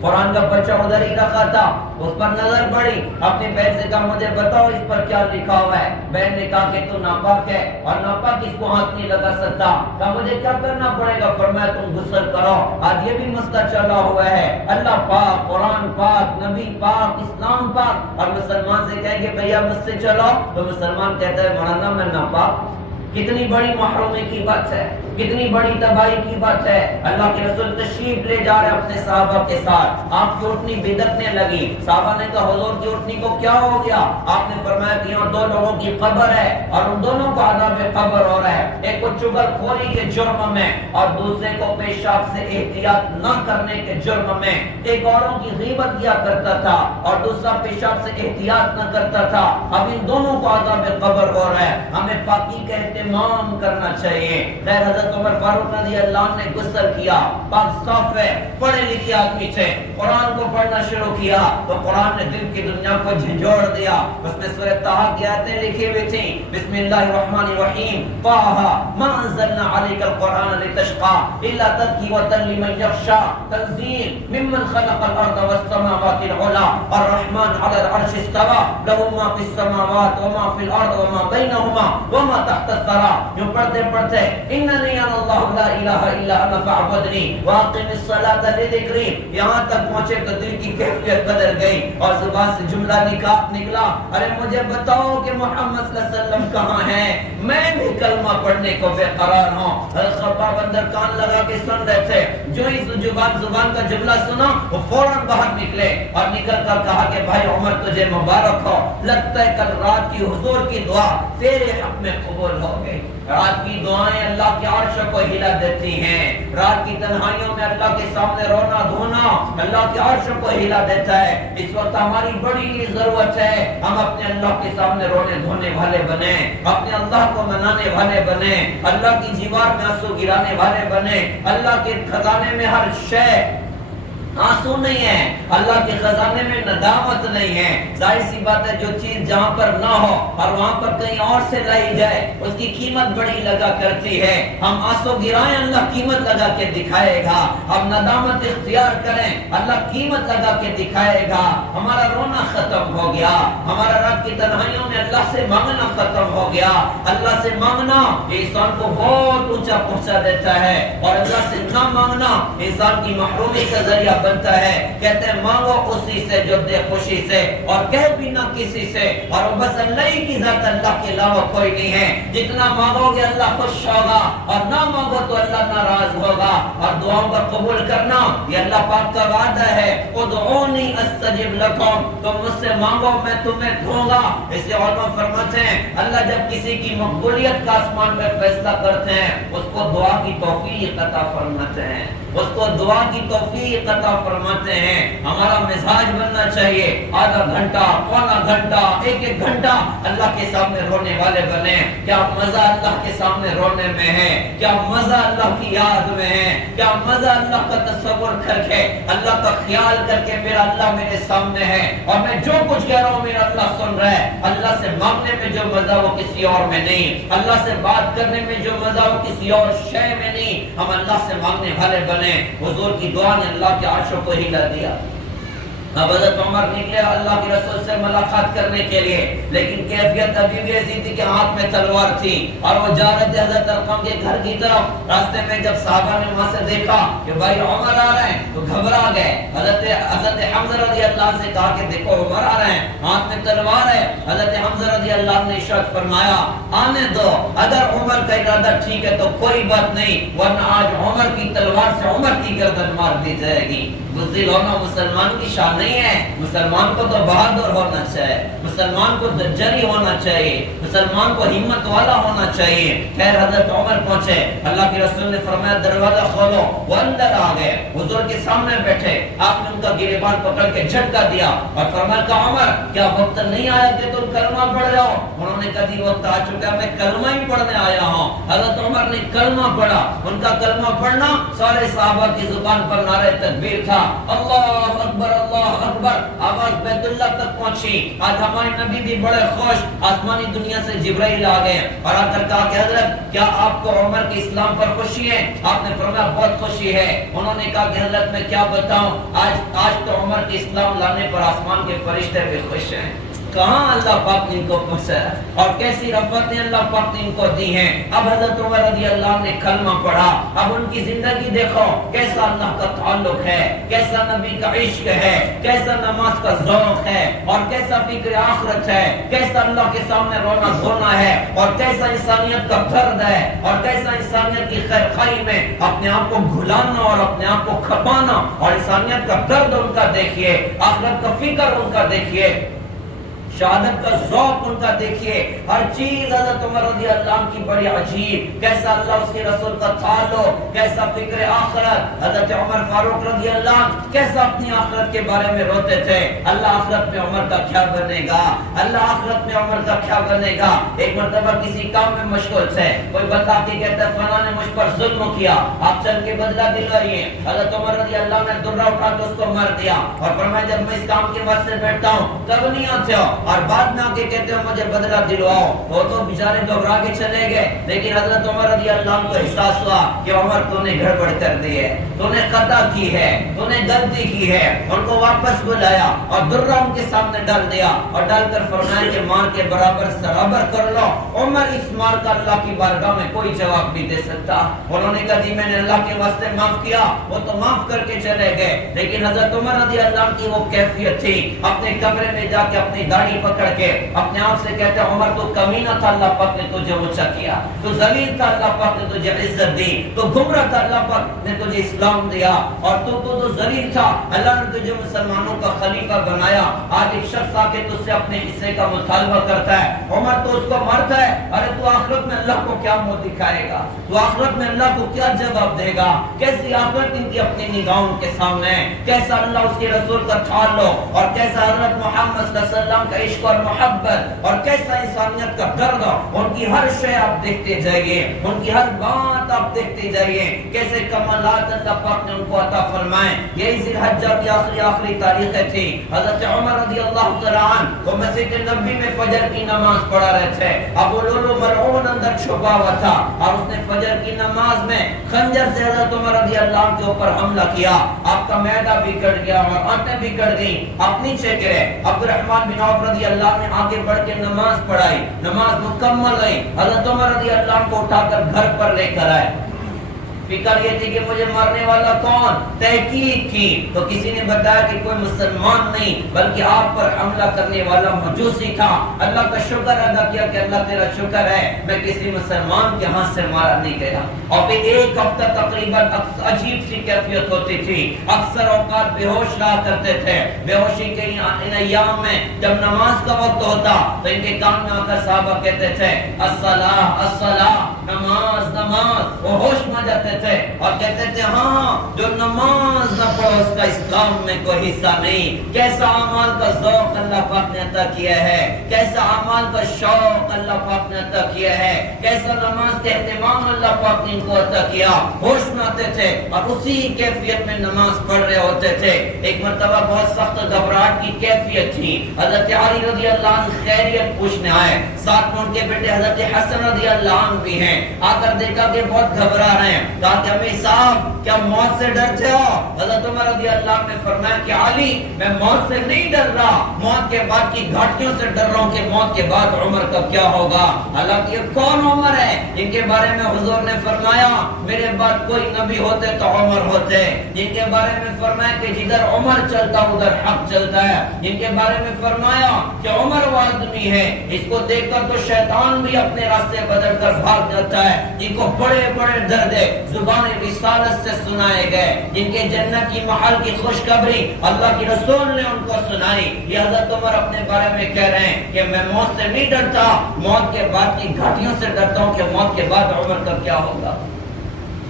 قرآن کا بچہ ادھر ہی رکھا تھا، اس پر نظر پڑی. اپنی بہن سے کہا مجھے بتاؤ اس پر کیا لکھا ہوا ہے. بہن نے کہا کہ تو ناپاک ہے اور ناپاک اس کو ہاتھ نہیں لگا سکتا. کہا مجھے کیا کرنا پڑے گا؟ فرمایا تم غسل کرو. آج یہ بھی مسئلہ چلا ہوا ہے، اللہ پاک، قرآن پاک، نبی پاک، اسلام پاک، اور مسلمان سے کہیں کہ بھیا مجھ سے چلو تو مسلمان کہتا ہے مولانا میں ناپاک. کتنی بڑی محرومی کی بات ہے، کتنی بڑی تباہی کی بات ہے. اللہ کے رسول تشریف لے جا رہے اپنے صحابہ کے ساتھ، آپ کی اٹھنی بھدکنے لگی. صحابہ نے کہا حضور کی اٹھنی کو کیا ہو گیا؟ آپ نے فرمایا کہ یہاں دو لوگوں کی قبر ہے اور ان دونوں کو عذاب قبر ہو رہا ہے. ایک کو چغل خوری کے جرم میں اور دوسرے کو پیشاب سے احتیاط نہ کرنے کے جرم میں. ایک اوروں کی غیبت کیا کرتا تھا اور دوسرا پیشاب سے احتیاط نہ کرتا تھا. اب ان دونوں کو عذاب قبر ہو رہا ہے. ہمیں پاکی کا اہتمام کرنا چاہیے. خیر حضرت عمر فاروق رضی اللہ عنہ نے غسل کیا، پاک صاف ہے، پڑھے لکھے آدمی تھے، قرآن کو پڑھنا شروع کیا تو قرآن نے دل کی دنیا کو جھنجھوڑ دیا. اس میں سورہ طٰہٰ کی آیتیں لکھی ہوئی تھیں. بسم اللہ الرحمن الرحیم، طٰہٰ ما انزلنا علیک القرآن لتشقى الا تذکرۃ لمن یخشى تنزیل ممن خلق الارض والسماوات العلی الرحمن علی العرش استوى له ما فی السماوات وما فی الارض وما بینہما وما تحت الثری. جو پڑھتے پڑھتے اننی انا اللہ لا الہ الا انا فاعبدنی واقم الصلاۃ لذکری یہاں تک پہنچے تو دل کی کیفیت بدل گئی اور زبان سے جملہ نکلا، ارے مجھے بتاؤ کہ محمد صلی اللہ علیہ وسلم کہاں ہیں؟ میں بھی کلمہ پڑھنے کو بے قرار ہوں. حضرت خباب اندر کان لگا کے سن رہے تھے. جو ہی زبان کا جملہ سنا وہ فوراً باہر نکلے اور نکل کر کہا کہ بھائی عمر تجھے مبارک ہو، لگتا ہے کل رات کی حضور کی دعا تیرے حق میں قبول ہو گئی. رات کی دعائیں اللہ کے عرش کو ہلا دیتی ہیں. رات کی تنہائیوں میں اللہ کے سامنے رونا دھونا اللہ کے عرش کو ہلا دیتا ہے. اس وقت ہماری بڑی ضرورت ہے ہم اپنے اللہ کے سامنے رونے دھونے والے بنیں، اپنے اللہ کو منانے والے بنیں، اللہ کی جیوار میں آنسو گرانے والے بنیں. اللہ کے خزانے میں ہر شے آنسو نہیں ہے، اللہ کے خزانے میں ندامت نہیں ہے. ظاہر سی بات ہے جو چیز جہاں پر نہ ہو اور وہاں پر کہیں اور سے لائی جائے اس کی قیمت بڑی لگا کرتی ہے. ہم آنسو گرائیں اللہ قیمت لگا کے دکھائے گا. ہم ندامت اختیار کریں اللہ قیمت لگا کے دکھائے گا. ہمارا رونا ختم ہو گیا، ہمارا رات کی تنہائیوں میں اللہ سے مانگنا ختم ہو گیا. اللہ سے مانگنا یہ انسان کو بہت اونچا پہنچا دیتا ہے اور اللہ سے نہ مانگنا انسان کی محرومی کا ذریعہ بنتا ہے. کہتے ہیں مانگو اسی سے جو دے خوشی سے اور کہہ بھی نہ کسی سے، اور بس اللہ ہی کی ذات، اللہ کے علاوہ کوئی نہیں ہے. جتنا مانگو گے اللہ خوش ہوگا اور نہ مانگو تو اللہ ناراض ہوگا. اور دعاؤں کا قبول کرنا یہ اللہ پاک کا وعدہ ہے. ادعونی استجب لکم، تم مجھ سے مانگو میں تمہیں دوں گا. اس لیے علماء فرماتے ہیں اللہ جب کسی کی مقبولیت کا آسمان میں فیصلہ کرتے ہیں اس کو دعا کی توفیق عطا فرماتے ہیں، اس کو دعا کی توفیق عطا فرماتے ہیں. ہمارا مزاج بننا چاہیے آدھا گھنٹہ، پونا گھنٹہ، ایک گھنٹہ اللہ کے سامنے رونے والے بنے. کیا مزہ اللہ کے سامنے رونے میں ہے، کیا مزہ اللہ کی یاد میں ہے، کیا مزہ اللہ کا تصور کر کے اللہ کا خیال کر کے میرا اللہ میرے سامنے ہے اور میں جو کچھ کہہ رہا ہوں میرا اللہ سن رہا ہے. اللہ سے مانگنے میں جو مزہ وہ کسی اور میں نہیں، اللہ سے بات کرنے میں جو مزہ وہ کسی اور شے میں نہیں. ہم اللہ سے مانگنے والے بنے. حضور کی دعا نے اللہ کے عرش کو ہلا دیا. اب حضرت عمر نکلے اللہ کے رسول سے ملاقات کرنے کے لیے، لیکن کیفیت ابھی بھی ایسی تھی کہ ہاتھ میں تلوار تھی اور وہ جا رہے تھے حضرت ارقم کے گھر کی طرف۔ راستے میں جب صحابہ نے وہاں سے دیکھا کہ بھائی عمر آ رہے ہیں تو گھبرا گئے۔ حضرت حمزہ رضی اللہ عنہ سے کہا کہ دیکھو عمر آ رہے ہیں، ہاتھ میں تلوار ہے۔ حضرت حمزہ رضی اللہ عنہ نے ارشاد فرمایا آنے دو، اگر عمر کا ارادہ ٹھیک ہے تو کوئی بات نہیں، ورنہ آج عمر کی تلوار سے عمر کی گردن مار دی جائے گی۔ بزدل ہونا مسلمان کی شان نہیں ہے، مسلمان کو تو بہادر ہونا چاہیے، مسلمان کو جری ہونا چاہیے، مسلمان کو ہمت والا ہونا چاہیے۔ خیر حضرت عمر پہنچے، اللہ کے رسول نے فرمایا دروازہ کھولو، وہ اندر آ گئے، حضور کے سامنے بیٹھے، آپ نے ان کا گریبان پکڑ کے جھٹکا دیا اور فرمایا کہ عمر کیا وقت نہیں آیا کہ تم کلمہ پڑھ رہے ہو؟ انہوں نے کہا جی وقت آ چکا، میں کلمہ ہی پڑھنے آیا ہوں۔ حضرت عمر نے کلمہ پڑھا، ان کا کلمہ پڑھنا سارے صحابہ کی زبان پر نعرہ تکبیر تھا، اللہ اکبر اللہ اکبر، آواز بیت اللہ تک پہنچی۔ آج ہمارے نبی بھی بڑے خوش، آسمانی دنیا سے جبرائیل آ گئے اور آ کر کہا کہ حضرت کیا آپ کو عمر کے اسلام پر خوشی ہے؟ آپ نے فرمایا بہت خوشی ہے۔ انہوں نے کہا کہ حضرت میں کیا بتاؤں، آج تو عمر کے اسلام لانے پر آسمان کے فرشتے بھی خوش ہیں۔ کہاں اللہ پاک نے ان کو پہنچایا اور کیسی رفعتیں اللہ پاک نے ان کو دی ہیں۔ اب حضرت عمر رضی اللہ عنہ نے کلمہ پڑھا، اب ان کی زندگی دیکھو کیسا اللہ کا تعلق ہے، کیسا نبی کا عشق ہے، کیسا نماز کا ذوق ہے اور کیسا فکر آخرت ہے، کیسا اللہ کے سامنے رونا دھونا ہے اور کیسا انسانیت کا درد ہے اور کیسا انسانیت کی خیر خواہی میں اپنے آپ کو بھلانا اور اپنے آپ کو کھپانا اور انسانیت کا درد ان کا دیکھیے، آخرت کا فکر ان کا دیکھیے، شہادت کا ذوق ان کا دیکھیے، ہر چیز حضرت عمر رضی اللہ عنہ کی بڑی عجیب، کیسا اللہ اس کے رسول کا تعلق، کیسا فکر آخرت۔ حضرت عمر فاروق رضی اللہ عنہ کیسا اپنی آخرت کے بارے میں روتے تھے، اللہ آخرت میں عمر کا کیا بنے گا، اللہ آخرت میں عمر کا کیا بنے گا۔ ایک مرتبہ کسی کام میں مشغول تھے، کوئی بتا کے کہتا ہے فلاں نے مجھ پر ظلم کیا، آپ چل کے بدلہ دلوائیے۔ حضرت عمر رضی اللہ عنہ نے درہ اٹھا کے اس کو مار دیا اور فرمایا جب میں اس کام کے واسطے بیٹھتا ہوں تب نہیں آتے ہو اور بعد میں آکے کہتے ہو مجھے بدلہ دلواؤ۔ وہ تو بیچارے گھبرا کے چلے گئے، لیکن حضرت عمر رضی اللہ عنہ کو احساس ہوا کہ عمر تو نے گڑبڑ کر دی ہے، تو نے خطا کی ہے، تو نے غلطی کی ہے۔ ان کو واپس بلایا اور درہ ان کے سامنے ڈال دیا اور ڈال کر فرمایا کہ مار کے برابر سرابر کر لو۔ عمر اس مار کا اللہ کی بارگاہ میں کوئی جواب نہیں دے سکتا۔ انہوں نے کہا جی میں نے اللہ کے واسطے معاف کیا، وہ تو معاف کر کے چلے گئے، لیکن حضرت عمر رضی اللہ عنہ کی وہ کیفیت تھی، اپنے کمرے میں جا کے اپنی داڑھی پکڑ کے اپنے آپ سے کہتے ہیں عمر تو کمینہ تھا، اللہ پاک نے تجھے اونچا کیا، تو ذلیل تھا، اللہ پاک نے تجھے عزت دی، تو گمراہ تھا، اللہ پاک نے تجھے اسلام دیا، اور تو ذلیل تھا، اللہ نے تجھے مسلمانوں کا خلیفہ بنایا۔ آج ایک شخص آ کے تجھ سے اپنے حصے کا مطالبہ کرتا ہے، عمر تو اس کو مرتا ہے، ارے تو آخرت میں اللہ کو کیا منہ دکھائے گا، تو آخرت میں اللہ کو کیا جواب دے گا، کیسی آخرت ان کی اپنی نگاہوں کے سامنے، کیسا اللہ اس کے رسول کا تعلق اور کیسا حضرت محمد صلی اللہ علیہ وسلم کا عشق اور محبت اور کیسا انسانیت کا درد، ان کی ہر شے آپ دیکھتے جائیے، ان کی ہر بات آپ دیکھتے جائیے، کیسے کمالات اللہ پاک نے ان کو عطا فرمائے۔ یہی ذی الحجہ کی آخری تاریخیں تھی۔ حضرت عمر رضی اللہ تعالیٰ عنہ وہ مسجد نبوی میں فجر کی نماز پڑھا رہے تھے، ابو لولو مرعون اندر چھپا ہوا تھا اور اس نے فجر کی نماز میں خنجر سے حضرت عمر رضی اللہ عنہ کے اوپر حملہ کیا، آپ کا معدہ بھی کٹ گیا اور آنتیں بھی کٹ گئیں، آپ نیچے گرے۔ عبد الرحمن بن عوف رضی اللہ عنہ نے آگے بڑھ کے نماز پڑھائی، نماز مکمل ہوئی، حضرت عمر رضی اللہ عنہ کو اٹھا کر گھر پر لے کر آئے۔ فکر یہ تھی کہ مجھے مارنے والا کون، تحقیق کی تو کسی نے بتایا کہ کوئی مسلمان نہیں بلکہ آپ پر حملہ کرنے والا مجوسی تھا۔ اللہ کا شکر ادا کیا کہ اللہ تیرا شکر ہے میں کسی مسلمان کے ہاتھ سے مارا نہیں گیا۔ اور پھر ایک ہفتہ تقریباً عجیب سی کیفیت ہوتی تھی، اکثر اوقات بے ہوش رہا کرتے تھے۔ بے ہوشی کے ان ایام میں جب نماز کا وقت ہوتا تو ان کے کان میں آ کر صحابہ کہتے تھے الصلاۃ الصلاۃ، نماز نماز، وہ ہوش میں جاتے تھے اور کہتے تھے ہاں جو نماز نہ پڑھو اس کا اسلام میں کوئی حصہ نہیں۔ کیسا اعمال کا ذوق اللہ پاک نے عطا کیا ہے، کیسا اعمال کا شوق اللہ پاک نے عطا کیا ہے، کیسا نماز کے اہتمام اللہ پاک نے ان کو عطا کیا۔ ہوش میں آتے تھے اور اسی کیفیت میں نماز پڑھ رہے ہوتے تھے۔ ایک مرتبہ بہت سخت گھبراہٹ کی کیفیت تھی، حضرت علی رضی اللہ عنہ خیریت پوچھنے آئے، ساتھ میں ان کے بیٹے حضرت حسن رضی اللہ عنہ بھی ہیں۔ آ کر دیکھا کہ بہت گھبرا رہے ہیں، کہ ہمیں صاحب کیا موت سے ڈرتے ہو؟ حضرت عمر عمر رضی اللہ عنہ نے فرمایا کہ علی میں موت سے نہیں ڈر رہا، موت کے بعد کی گھاٹیوں سے ڈر رہا ہوں کہ موت کے بعد عمر کا کیا ہوگا۔ حالانکہ یہ کون عمر ہے جن کے بارے میں حضور نے فرمایا میرے بعد کوئی نبی ہوتے تو عمر ہوتے، جن کے بارے میں فرمایا کہ جدھر عمر چلتا ادھر حق چلتا ہے، جن کے بارے میں فرمایا کہ عمر وہ آدمی ہے اس کو دیکھ کر تو شیطان بھی اپنے راستے بدل کر بھاگ جاتا ہے، جن کو بڑے بڑے درد زبان رسالت سے سنائے گئے، جن کے جنت کی محل کی خوشخبری اللہ کی رسول نے ان کو سنائی، یہ حضرت عمر اپنے بارے میں کہہ رہے ہیں کہ میں موت سے نہیں ڈرتا، موت کے بعد کی گھاٹیوں سے ڈرتا ہوں کہ موت کے بعد عمر کا کیا ہوگا۔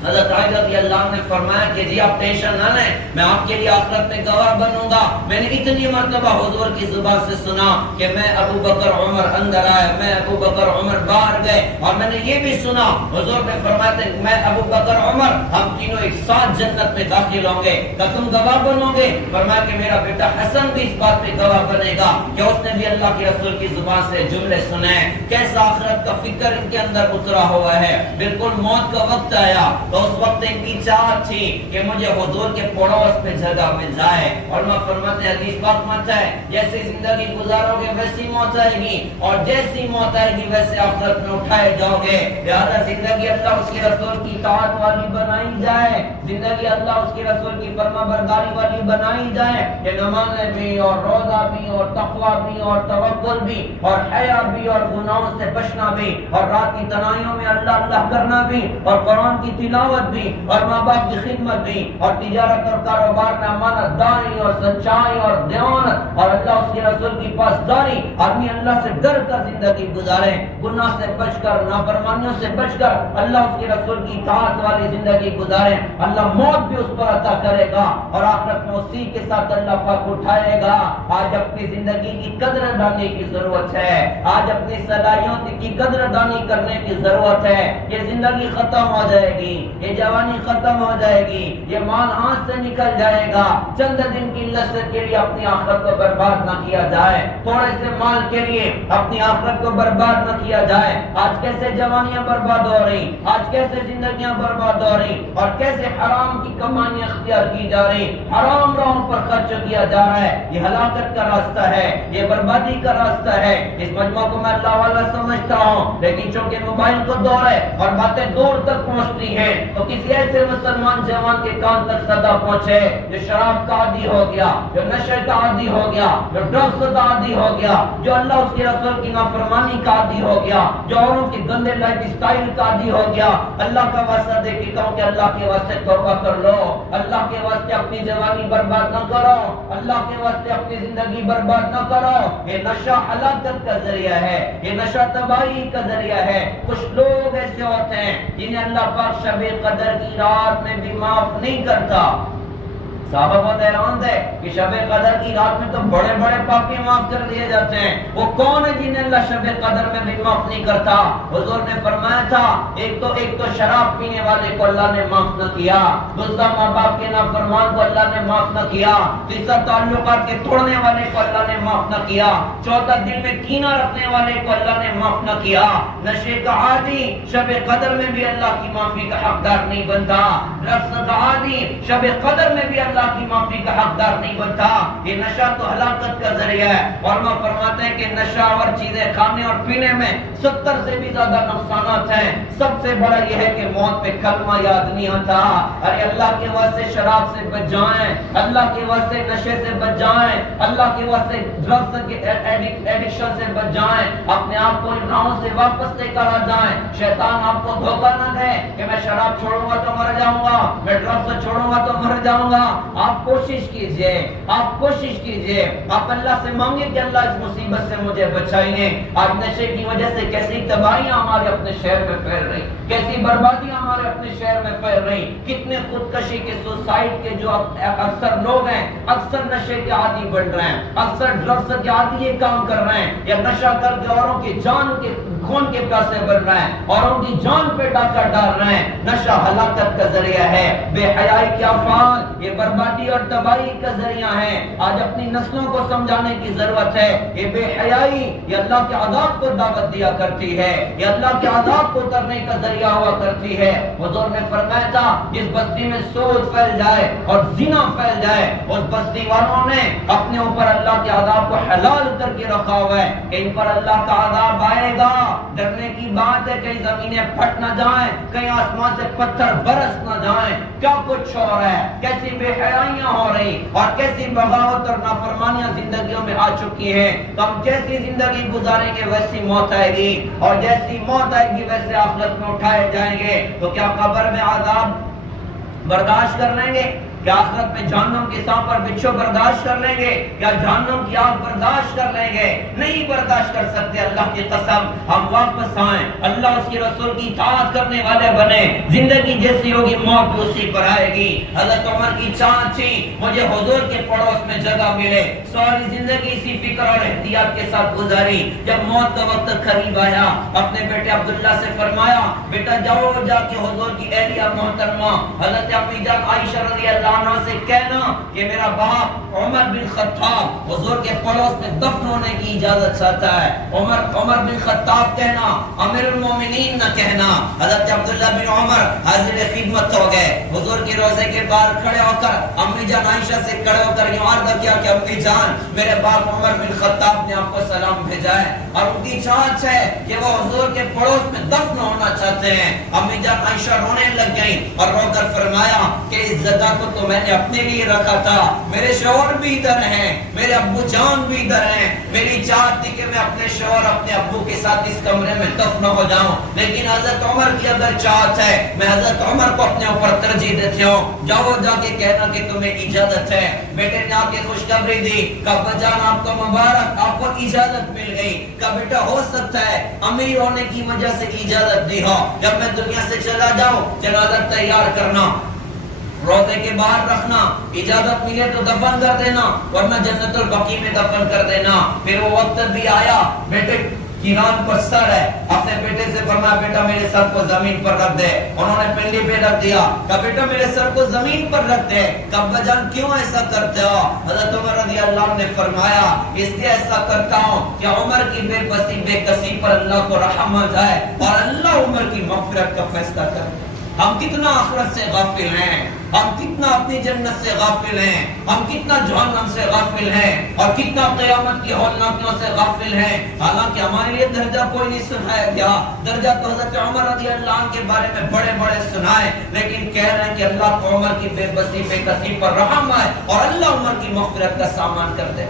حضرت عائشہ رضی اللہ عنہ نے فرمایا کہ جی آپ ٹینشن نہ لیں، میں آپ کے لیے آخرت میں گواہ بنوں گا۔ میں نے اتنی مرتبہ حضور کی زبان سے سنا کہ میں ابو بکر عمر اندر آئے، میں ابو بکر عمر باہر گئے، اور میں نے یہ بھی سنا حضور نے فرمایا تھا میں ابو بکر عمر ہم تینوں ایک ساتھ جنت میں داخل ہوں گے، کیا تم گواہ بنو گے؟ فرمایا کہ میرا بیٹا حسن بھی اس بات پہ گواہ بنے گا کہ اس نے بھی اللہ کے رسول کی زبان سے جملے سنے۔ کیسا آخرت کا فکر ان کے اندر اترا ہوا ہے۔ بالکل موت کا وقت آیا تو اس وقت ان کی چاہت تھی کہ مجھے حضور کے پڑوس پہ جگہ مل جائے، اور میں فرماتے ہیں حدیث پاک میں ہے جیسی زندگی گزارو گے ویسی موت آئے گی، اور جیسی موت آئے گی ویسے آخرت میں اٹھائے جاؤ گے۔ لہذا زندگی اللہ اس کے رسول کی اطاعت والی بنائی جائے، زندگی اللہ اس کے رسول کی فرما برداری والی بنائی جائے، کہ نمازیں بھی اور روزہ بھی اور تقوی بھی اور توکل بھی اور حیا بھی اور گناہوں سے بچنا بھی اور رات کی تنہائیوں میں اللہ اللہ کرنا بھی اور قرآن کی تلاوت بھی اور ماں باپ کی خدمت بھی اور تجارت اور کاروبار میں امانت داری اور سچائی اور دیانت اور اللہ اس کے رسول کی پاسداری، آدمی اللہ سے ڈر کر زندگی گزارے، گناہ سے بچ کر نافرمانیوں سے بچ کر اللہ اس کے رسول کی اطاعت والی زندگی گزارے، اللہ موت بھی اس پر عطا کرے گا اور آخرت میں اسی کے ساتھ اللہ پاک اٹھائے گا۔ آج اپنی زندگی کی قدر دانی کی ضرورت ہے، آج اپنی صلاحیت کی قدر دانی کرنے کی ضرورت ہے۔ یہ زندگی ختم ہو جائے گی، یہ جوانی ختم ہو جائے گی، یہ مال ہاتھ سے نکل جائے گا، چند دن کی لذت کے لیے اپنی آخرت کو برباد نہ کیا جائے، تھوڑے سے مال کے لیے اپنی آخرت کو برباد نہ کیا جائے۔ آج کیسے جوانیاں برباد ہو رہی، آج کیسے زندگیاں برباد ہو رہی اور کیسے حرام کی کمانیاں اختیار کی جا رہی، حرام راہوں پر خرچ کیا جا رہا ہے، یہ ہلاکت کا راستہ ہے، یہ بربادی کا راستہ ہے۔ اس مجمع کو میں اللہ والا سمجھتا ہوں، لیکن چونکہ موبائل کو دور ہے اور باتیں دور تک پہنچتی ہیں تو کسی ایسے مسلمان جوان کے کان تک صدا پہنچے جو شراب کا عادی ہو گیا، جو نشے کا عادی ہو گیا، جو ڈرگس کا عادی ہو گیا، جو اللہ اس کے رسول کی نافرمانی کا عادی ہو گیا، جو اوروں کے گندے لائف سٹائل کا عادی ہو گیا۔ اللہ کا واسطہ دے کے کہوں کہ اللہ کے واسطے توبہ کر لو، اللہ کے واسطے اپنی جوانی برباد نہ کرو، اللہ کے واسطے اپنی زندگی برباد نہ کرو۔ یہ نشہ ہلاکت کا ذریعہ ہے، یہ نشہ تباہی کا ذریعہ ہے۔ کچھ لوگ ایسے ہوتے ہیں جنہیں اللہ پاک شب قدر کی رات میں بھی معاف نہیں کرتا۔ صحابہ بہت حیران تھے کہ شب قدر کی رات میں تو بڑے بڑے پاپی معاف کر دیے جاتے ہیں، وہ کون ہے جنہیں اللہ شب قدر میں بھی معاف نہیں کرتا؟ حضور نے فرمایا تھا ایک تو شراب پینے والے کو اللہ نے معاف نہ کیا، دوسرا ماں باپ کے نافرمان کو اللہ نے معاف نہ کیا، تیسرا تعلقات کے توڑنے والے کو اللہ نے معاف نہ کیا، چوتھا دل میں کینہ رکھنے والے کو اللہ نے معاف نہ کیا۔ نشے کا عادی شب قدر میں بھی اللہ کی معافی کا حقدار نہیں بنتا، رقص کا عادی شب قدر میں بھی اللہ کی معافی کا حقدار نہیں بنتا۔ یہ نشہ تو ہلاکت کا ذریعہ ہے، اور میں فرماتے ہیں کہ نشہ اور چیزیں کھانے اور پینے میں 70 سے بھی زیادہ نقصانات ہیں۔ سب سے بڑا یہ ہے کہ موت پہ کلمہ یاد نہیں آتا۔ ارے اللہ کے واسطے شراب سے بچ جائیں، اللہ کے واسطے نشے سے بچ جائیں، اللہ کے واسطے ڈرگس کے ایڈکشن سے بچ جائیں، اپنے آپ کو ان راہوں سے واپس لے کر آ جائیں۔ شیطان آپ کو دھوکہ نہ دے کہ میں شراب چھوڑوں گا تو مر جاؤں گا، میں ڈرگس چھوڑوں گا تو مر جاؤں گا۔ آپ کوشش کیجئے، آپ کوشش کیجئے، آپ اللہ سے مانگیں کہ اللہ اس مصیبت سے مجھے بچائیے۔ آج نشے کی وجہ سے کیسی تباہیاں ہمارے اپنے شہر میں پھیل رہی، کیسی بربادیاں ہمارے اپنے شہر میں پھیل رہی، کتنے خودکشی کے سوسائڈ کے جو اکثر لوگ ہیں اکثر نشے کے عادی بن رہے ہیں، اکثر ڈرگس کے عادی یہ کام کر رہے ہیں، یا نشہ کر کے اوروں کی جان کے خون کے پیاسے بن رہے ہیں، اوروں کی جان پہ ڈاکہ ڈال رہے ہیں۔ نشہ ہلاکت کا ذریعہ ذریعہ ہے، بے حیائی کے افعال یہ بربادی اور تباہی کا ذریعہ ہے۔ آج اپنی نسلوں کو سمجھانے کی ضرورت ہے، یہ بے حیائی یہ اللہ کے عذاب کو دعوت دیا کرتی ہے، یہ اللہ کے عذاب کو اترنے کا ذریعہ ہوا کرتی ہے۔ حضور نے فرمایا تھا جس بستی میں سود پھیل جائے اور زنا پھیل جائے، اس بستی والوں نے اپنے اوپر اللہ کے عذاب کو حلال کر کے رکھا ہوا ہے کہ ان پر اللہ کا عذاب آئے گا۔ ڈرنے کی بات ہے کہیں زمینیں پھٹ نہ جائیں، کہیں آسمان سے پتھر برس نہ جائیں۔ کیا کچھ ہو رہا ہے، کیسی بے حیائیاں ہو رہی اور کیسی بغاوت اور نافرمانیاں زندگیوں میں آ چکی ہیں۔ تو ہم جیسی زندگی گزاریں گے ویسی موت آئے گی، اور جیسی موت آئے گی ویسے آخرت میں اٹھائے جائیں گے۔ تو کیا قبر میں عذاب برداشت کر لیں گے؟ کیا آخرت میں جہنم کے سانپ پر بچھو برداشت کر لیں گے؟ کیا جہنم کی آگ برداشت کر لیں گے؟ نہیں برداشت کر سکتے۔ اللہ کی قسم ہم واپس آئیں، اللہ اس کے رسول کی اطاعت کرنے والے بنے۔ زندگی جیسی ہوگی موت بھی اسی پر آئے گی۔ حضرت عمر کی چاہت تھی مجھے حضور کے پڑوس میں جگہ ملے، ساری زندگی اسی فکر اور احتیاط کے ساتھ گزاری۔ جب موت کا وقت قریب آیا اپنے بیٹے عبداللہ سے فرمایا بیٹا جاؤ جا کے حضور کی اہلیہ محترمہ حضرت امی جان عائشہ رضی اللہ عنہ سے کہنا کہ میرا باپ عمر بن خطاب حضور کے پڑوس میں دفن ہونے کی اجازت چاہتا ہے۔ عمر بن خطاب کہنا، امیر المومنین نہ کہنا۔ حضرت عبداللہ بن عمر حاضر خدمت ہو گئے، حضور کی روضے کے باہر کھڑے ہو کر امی جان عائشہ سے کھڑے ہو کر یوں عرض کیا کہ امی جان میرے باپ عمر بن خطاب نے آپ کو سلام بھیجا ہے اور ان کی چاہت ہے کہ وہ حضور کے پڑوس میں دفن ہونا چاہتے ہیں۔ امی جان عائشہ رونے لگ گئیں اور رو کر فرمایا کہ اس جگہ کو تو میں نے اپنے لیے رکھا تھا، میرے شوہر بھی ادھر ہیں، میرے ابو جان بھی ادھر ہیں، میری چاہت تھی کہ میں اپنے شوہر اپنے ابو کے ساتھ اس کمرے میں دفن ہو جاؤں، لیکن حضرت عمر کی اگر چاہت ہے میں حضرت عمر کو اپنے اوپر ترجیح دیتی ہوں۔ جاؤ جا کے کہنا کہ تمہیں اجازت ہے۔ بیٹے نے آ کے خوشخبری دی کہ ابا جان آپ کو مبارک، آپ کو اجازت مل گئی۔ کہ بیٹا ہو سکتا ہے امیر ہونے کی وجہ سے اجازت دی ہو، جب میں دنیا سے چلا جاؤں جنازہ تیار کرنا، روضے کے باہر رکھنا، اجازت ملے تو دفن کر دینا ورنہ جنت البقیع میں دفن کر دینا۔ پھر وہ وقت بھی آیا، بیٹے کی ران پر سر ہے، اپنے بیٹے سے فرمایا بیٹا میرے سر کو زمین پر رکھ دے۔ انہوں نے پنڈلی پہ رکھ دیا، کہا بیٹا میرے سر کو زمین پر رکھ دے۔ کہا ابا جان کیوں ایسا کرتے ہو؟ حضرت عمر رضی اللہ عنہ نے فرمایا اس لیے ایسا کرتا ہوں کہ عمر کی بے بسی بے کسی پر اللہ کو رحم آ جائے اور اللہ عمر کی مغفرت کا فیصلہ کرے۔ ہم کتنا آخرت سے غافل ہیں، ہم کتنا اپنی جنت سے غافل ہیں، ہم کتنا جہنم سے غافل ہیں اور کتنا قیامت کی ہولناکیوں سے غافل ہیں۔ حالانکہ ہمارے لیے درجہ کوئی نہیں سنایا گیا، درجہ تو حضرت عمر رضی اللہ عنہ کے بارے میں بڑے بڑے سنائے، لیکن کہہ رہے ہیں کہ اللہ کو عمر کی بے بسی بے کسی پر رحم آئے اور اللہ عمر کی مغفرت کا سامان کر دے۔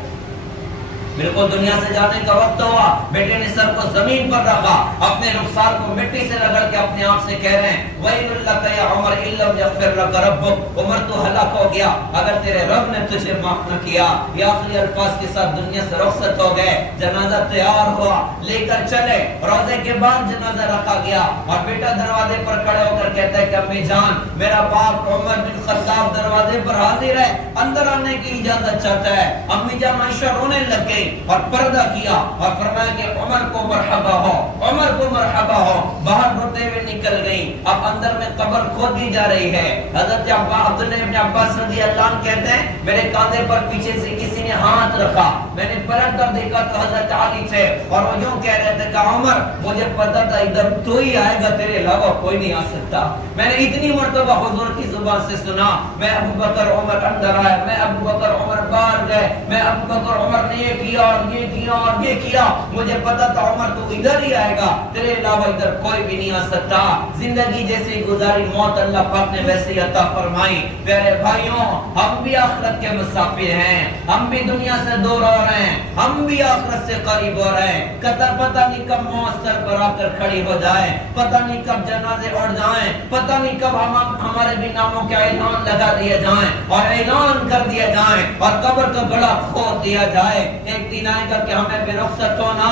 بالکل دنیا سے جانے کا وقت ہوا، بیٹے نے سر کو زمین پر رکھا، اپنے رخسار کو مٹی سے رگڑ کے اپنے آپ سے کہہ رہے ہیں وَيْلٌ لَكَ يَا عُمَرْ إِن لَّمْ يَغْفِرْ لَكَ رَبُّكَ، عمر تو ہلاک ہو گیا اگر تیرے رب نے تجھے معاف نہ کیا۔ یہ آخری الفاظ کے ساتھ دنیا سے رخصت ہو گئے، جنازہ تیار ہوا، لے کر چلے، روزے کے بعد جنازہ رکھا گیا اور بیٹا دروازے پر کھڑے ہو کر کہتا ہے کہ امی جان میرا باپ عمر بن خطاب دروازے پر حاضر ہے، اندر آنے کی اجازت چاہتا ہے۔ امی جان عائشہ رونے لگ گئی اور پردہ کیا اور فرمایا کہ عمر کو مرحبا ہو، عمر کو مرحبا ہو۔ باہر روتے ہوئے نکل گئی، اب اندر میں قبر کھودی جا رہی ہے۔ حضرت عبداللہ ابن عباس رضی اللہ عنہ کہتے ہیں میرے کاندھے پر پیچھے سے کسی نے ہاتھ رکھا، میں نے پلٹ کر دیکھا تو حضرت علی تھے اور وہ یوں کہہ رہے تھے کہ عمر مجھے پتا تھا ادھر تو ہی آئے گا، تیرے علاوہ کوئی نہیں آ سکتا۔ میں نے اتنی مرتبہ حضور کی زبان سے سنا میں ابو بکر عمر اندر آئے، میں ابو بکر عمر باہر گئے، میں ابو بکر عمر نے یہ کیا اور یہ کیا اور یہ کیا، مجھے پتا تھا عمر تو ادھر ہی آئے گا، تیرے علاوہ ادھر کوئی بھی نہیں آ سکتا۔ زندگی جیسی گزاری موت اللہ پاک نے ویسے عطا فرمائی۔ پیارے بھائیوں ہم بھی آخرت کے مسافر ہیں، ہم بھی دنیا سے دور ہو رہے ہیں، ہم بھی آخرت سے قریب ہو رہے ہیں۔ قطر پتہ نہیں کب موت سر پر آ کر کھڑی ہو جائے، پتہ نہیں کب جنازے اڑ جائیں، پتہ نہیں کب ہمارے بھی ناموں کے اعلان لگا دیے جائیں اور اعلان کر دیا جائیں اور قبر کا گڑا کھود دیا جائے۔ ایک دن آئے گا کہ ہمیں بھی رخصت ہونا،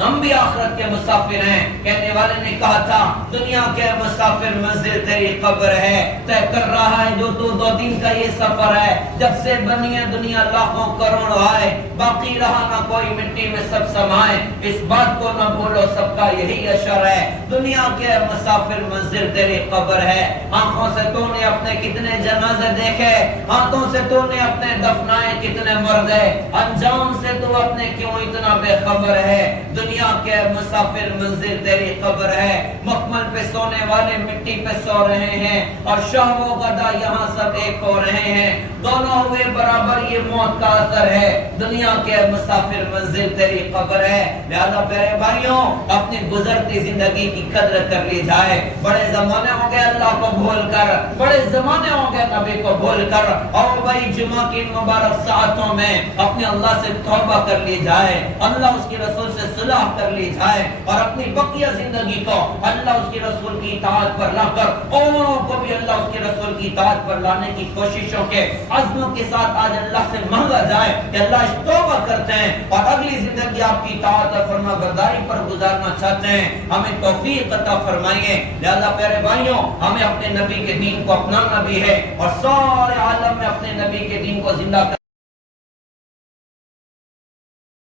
ہم بھی آخرت کے مسافر ہیں. کہنے والے نے کہا تھا دنیا کے مسافر منزل تیری قبر ہے. طے کر رہا ہے جو تو 2 دن کا یہ سفر ہے. جب سے بنی ہے دنیا لاکھوں کروڑ آئے, باقی رہا نہ کوئی مٹی میں سب سمائے. اس بات کو نہ بھولو سب کا یہی اشر ہے. دنیا کے مسافر منزل تیری قبر ہے. آنکھوں سے تو نے اپنے کتنے جنازے دیکھے, ہاتھوں سے تو نے اپنے دفنائے کتنے مردے, انجام سے تو اپنے کیوں اتنا بے خبر ہے. دنیا کے مسافر منزل تیری قبر ہے. مخمل پہ سونے والے مٹی پہ سو رہے ہیں, اور شاہ و گدا یہاں سب ایک ہو رہے ہیں. دونوں ہوئے برابر, یہ موت کا اثر ہے. دنیا کے مسافر منزل تیری قبر ہے. لہذا پیارے بھائیوں, اپنی گزرتی زندگی کی قدر کر لی جائے. بڑے زمانے ہوں گے اللہ کو بھول کر, بڑے زمانے ہوں گے نبی کو بھول کر, اور بھائی جمعہ کی مبارک ساعتوں میں اپنے اللہ سے توبہ کر لی جائے, اللہ اس کے رسول سے صلح کر لی جائے, اور اپنی بقیہ زندگی کو اللہ اس کے رسول کی اطاعت پر لا کر اوروں کو بھی اللہ اس کے رسول کی اطاعت پر لانے کی کوششوں کے عزموں کے ساتھ آج اللہ سے مانگا جائے کہ اللہ توبہ کرتے ہیں اور اگلی زندگی آپ کی اطاعت اور فرما برداری پر گزارنا چاہتے ہیں. ہمیں توفیق عطا فرمائیے. لہذا پیارے بھائیوں, ہمیں اپنے نبی کے دین کو اپنانا بھی ہے, اور سارے عالم میں اپنے نبی کے دین کو زندہ